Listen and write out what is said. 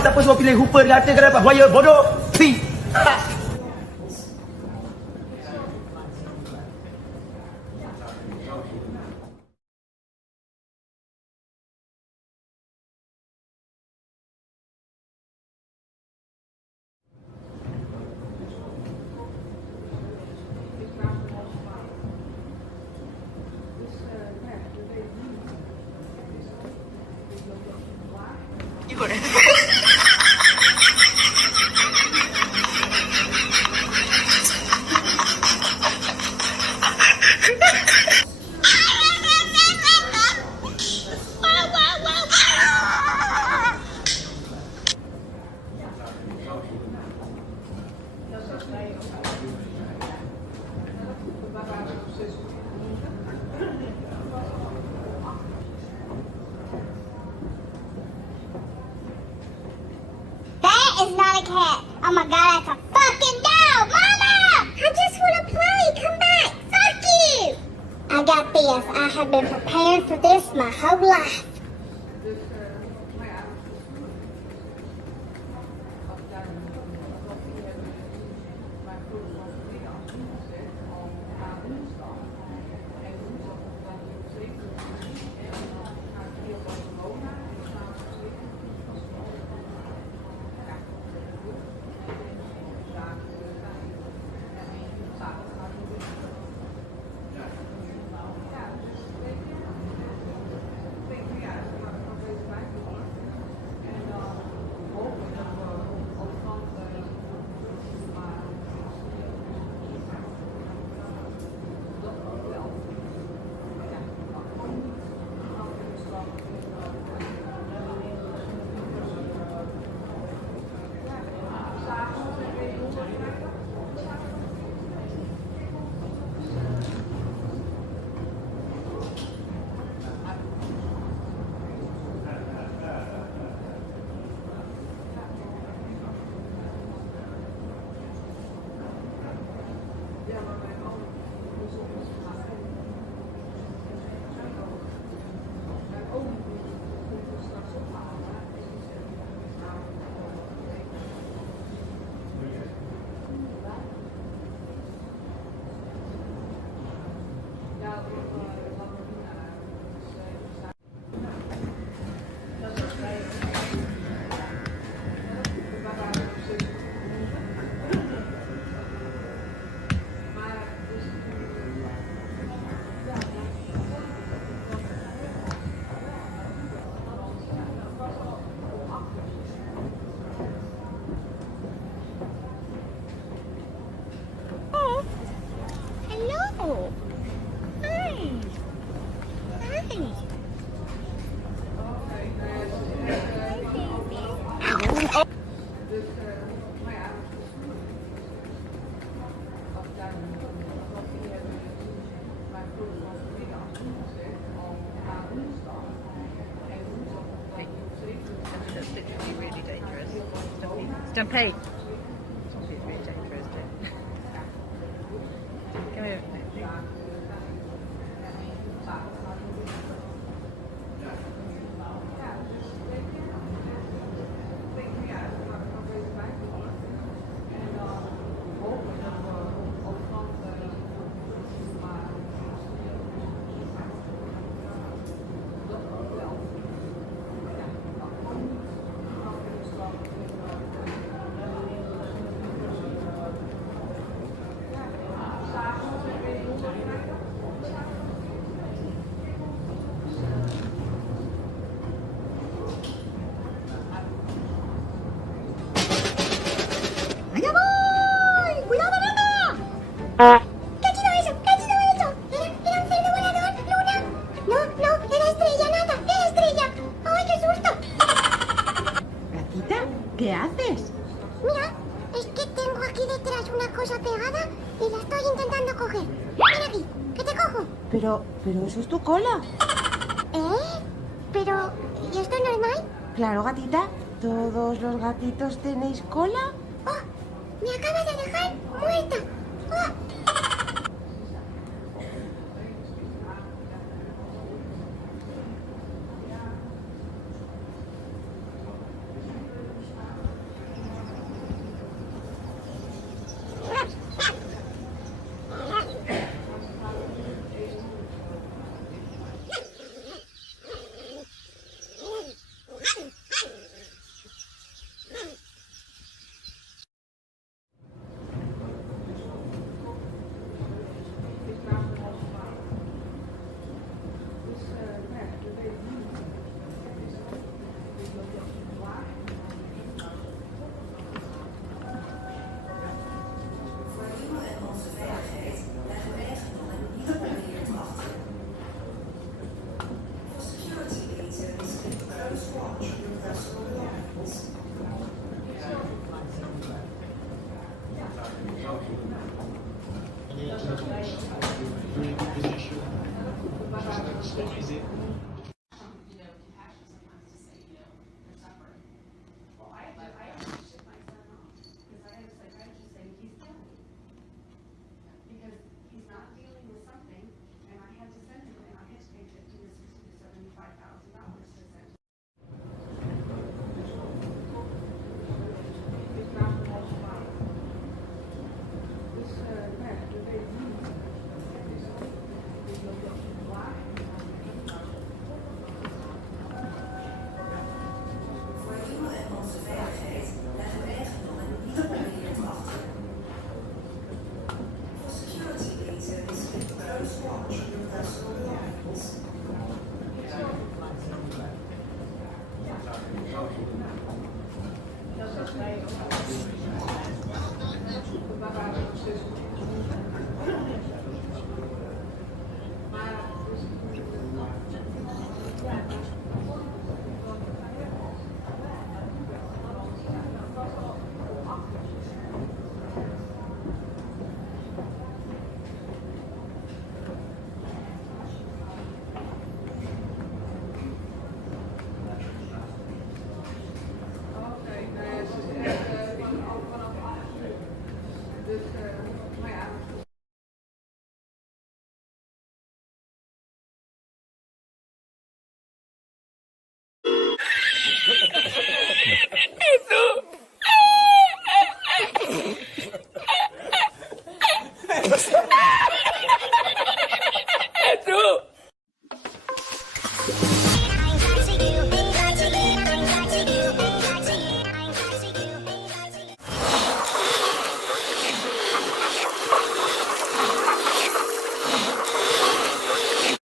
siapa suruh pilih Hooper dengan harta kau dapat buaya bodoh. Si. That is not a cat. Oh my god, that's a fucking dog! Mama! I just want to play. Come back. Fuck you! I got this. I have been preparing for this my whole life. Hello. Hi. Hi. That's literally really dangerous. Stampede. It's really dangerous. Come here. ¡Allá voy! ¡Cuidado, Luna! ¿Qué ha sido eso? ¿Qué ha sido eso? ¿Era un cerdo volador, Luna? No, era estrella, nada, era estrella. ¡Ay, qué susto! Gatita, ¿qué haces? Mira, es que tengo aquí detrás una cosa pegada y la estoy intentando coger. Ven aquí, que te cojo. Pero eso es tu cola. Pero, ¿y esto es normal? Claro, gatita. ¿Todos los gatitos tenéis cola? ¡Oh! ¡Me acabas de dejar muerta! ¡Oh!